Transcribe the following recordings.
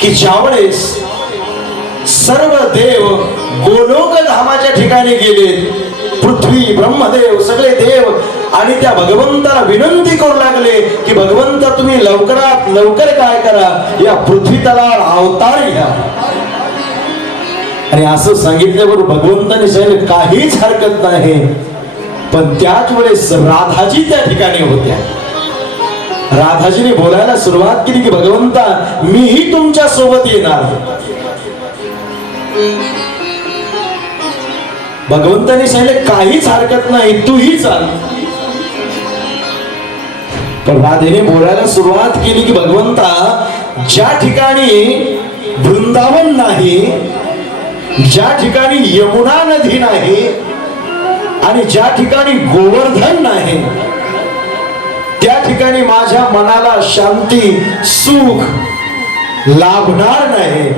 की ज्यावेळेस सर्व देव गोलोक धामाच्या ठिकाणी गेले पृथ्वी ब्रह्मदेव सगळे देव आणि त्या भगवंताला विनंती करू लागले की भगवंत तुम्ही लवकरात लवकर काय करा या पृथ्वी तलावर अवतार घ्या. आणि असं सांगितल्यावर भगवंताने सांगितलं काहीच हरकत नाही. पण त्याच वेळेस राधाजी त्या ठिकाणी होत्या. राधाजीने बोलायला सुरुवात केली की भगवंता मीही तुमच्यासोबत येणार. भगवंताने सांगितले काहीच हरकत नाही तूही चाल. पण राधेने बोलायला सुरुवात केली की भगवंता ज्या ठिकाणी वृंदावन नाही ज्या ठिकाणी यमुना नदी नाही आणि ज्या ठिकाणी गोवर्धन नाही माझ्या मनाला शांती सुख लाभणार नाही.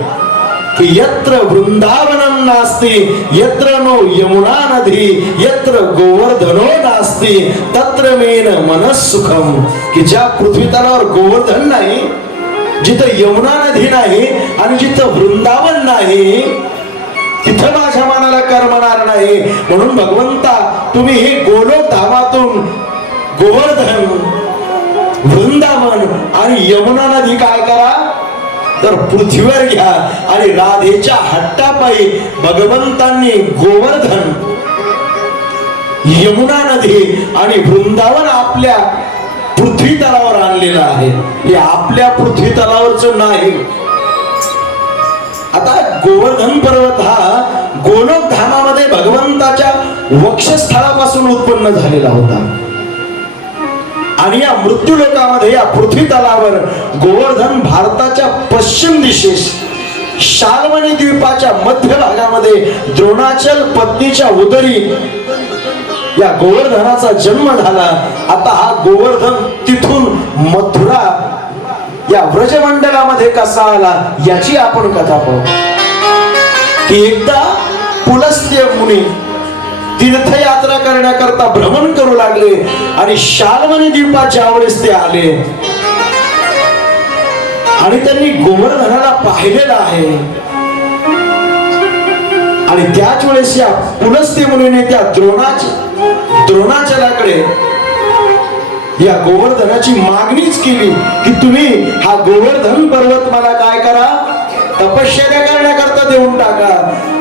की यत्र वृंदावनम नास्ती यत्र नो यमुना नदी यत्र गोवर्धनो नास्ती तत्र मेन मनसुखम की ज्या पृथ्वी तलावर गोवर्धन नाही जिथं यमुना नदी नाही आणि जिथं वृंदावन नाही तिथं माझ्या मनाला करमणार नाही. म्हणून भगवंता तुम्ही हे गोलोक धामातून गोवर्धन वृंदावन. आणि यमुना नदी काय करा? तर पृथ्वीवर घ्या. आणि राधेच्या हट्टापायी भगवंतांनी गोवर्धन यमुना नदी आणि वृंदावन आपल्या पृथ्वी तलावर आणलेलं आहे. हे आपल्या पृथ्वी तलावरच नाही. आता गोवर्धन पर्वत हा गोलोक धामामध्ये भगवंताच्या वक्षस्थळापासून उत्पन्न झालेला होता. आणि या मृत्यू लोकामध्ये या पृथ्वी तलावर गोवर्धन भारताच्या पश्चिम दिशेस शालवणी द्वीपाच्या मध्य भागामध्ये द्रोणाचल पत्नीच्या उदरी या गोवर्धनाचा जन्म झाला. आता हा गोवर्धन तिथून मथुरा या व्रजमंडलामध्ये कसा आला याची आपण कथा पाहू. की एकदा पुलस्त्य मुनी तीर्थयात्रा करण्याकरता भ्रमण करू लागले आणि शालवणी द्वीपात ज्यावेळेस ते आले. आणि त्यांनी गोवर्धनाला पाहिलेलं आहे. आणि त्याच वेळेस या पुलस्ते मुलीने त्या द्रोणाच द्रोणाचलाकडे या गोवर्धनाची मागणीच केली की तुम्ही हा गोवर्धन पर्वत मला काय करा? तपश्चर्या करण्याकरता देऊन टाका.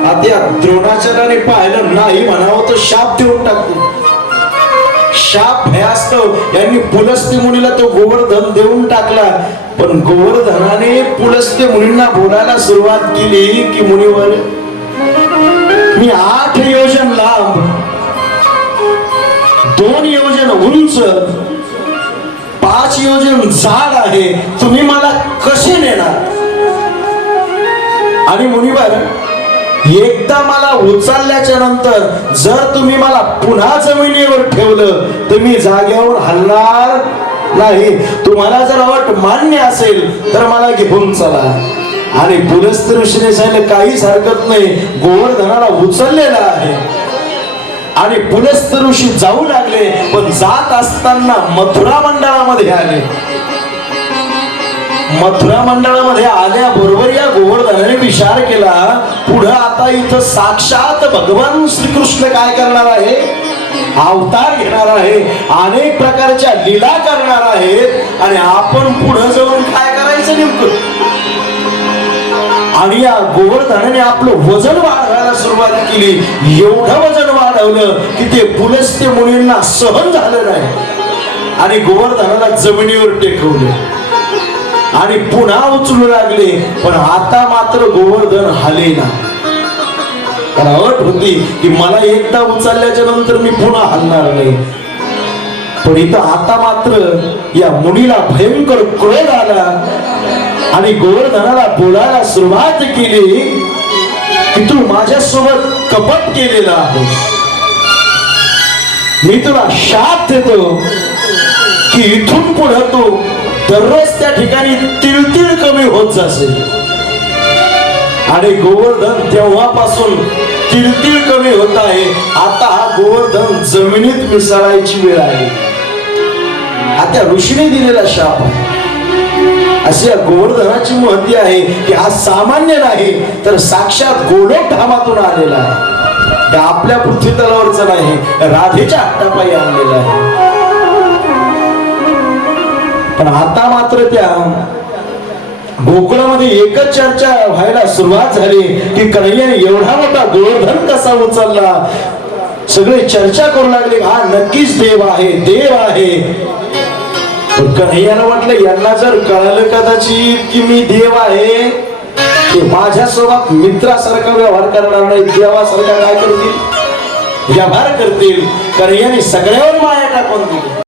आता द्रोणाचार्याने पाहिलं नाही म्हणावं तर शाप देऊन टाकतो. शाप भयास्तव यांनी पुलस्ते मुलीला तो गोवर्धन देऊन टाकला. पण गोवर्धनाने पुलस्ते मुनींना बोलायला सुरुवात केली की मुनीवर मी आठ योजन लांब दोन योजन उंच पाच योजन झाड आहे. तुम्ही मला कसे नेणार? आणि मुनिवर एकदा मला उचलल्याच्या नंतर जर तुम्ही मला पुन्हा जमिनीवर ठेवलं तर मी जाग्यावर हलणार नाही. तुम्हाला जर अट मान्य असेल तर मला घेऊन चला. आणि पुरस्त ऋषीने सांगितलं काहीच हरकत नाही गोवर्धनाला उचललेला आहे. आणि पुलस्त ऋषी जाऊ लागले पण जात असताना मथुरा मंडळामध्ये आले. मथुरा मंडळामध्ये आल्याबरोबर या गोवर्धनाने विचार केला पुढं आता इथं साक्षात भगवान श्रीकृष्ण काय करणार आहे? अवतार घेणार आहे अनेक प्रकारच्या लीला करणार आहेत आणि आपण पुढे जाऊन काय करायचं नेमकं? आणि या गोवर्धनाने आपलं वजन वाढवायला सुरुवात केली. एवढं वजन वाढवलं की ते पुलस्ते मुलींना सहन झालं नाही. आणि गोवर्धनाला जमिनीवर टेकवलं. आणि पुन्हा उचलू लागले पण आता मात्र गोवर्धन हलेना त्याला अट होती की मला एकदा उचलल्याच्या नंतर मी पुन्हा हलणार नाही. पण इथं आता मात्र या मुलीला भयंकर क्रोध आला आणि गोवर्धनाला बोलायला सुरुवात केली की तू माझ्यासोबत कपट केलेला आहे मी तुला शाप देतो की इथून पुढे तू दररोज त्या ठिकाणी तिळतिळ कमी होत जाशील आणि गोवर्धन तेव्हापासून तिळतिळ कमी होत आहे. आता हा गोवर्धन जमिनीत मिसळायची वेळ आहे. आता ऋषीने दिलेला शाप अशी या गोवर्धनाची महती आहे की हा सामान्य नाही तर साक्षात गोलोक धामातून आलेला आहे. आपल्या पृथ्वी तलावरचा नाही राधेच्या हट्टापायी आणलेला मात्र त्या गोकुळामध्ये एकच चर्चा व्हायला सुरुवात झाली की कन्हैयाने एवढा मोठा गोवर्धन कसा उचलला? सगळे चर्चा करू लागले हा नक्कीच देव आहे देव आहे. कन्हैयाला म्हटलं यांना जर कळालं कदाचित की मी देव आहे ते माझ्यासोबत मित्रासारखा व्यवहार करणार नाही देवासारखा काय करतील? व्यवहार करतील. कन्हैयाने सगळ्यावर माया टाकून दिली.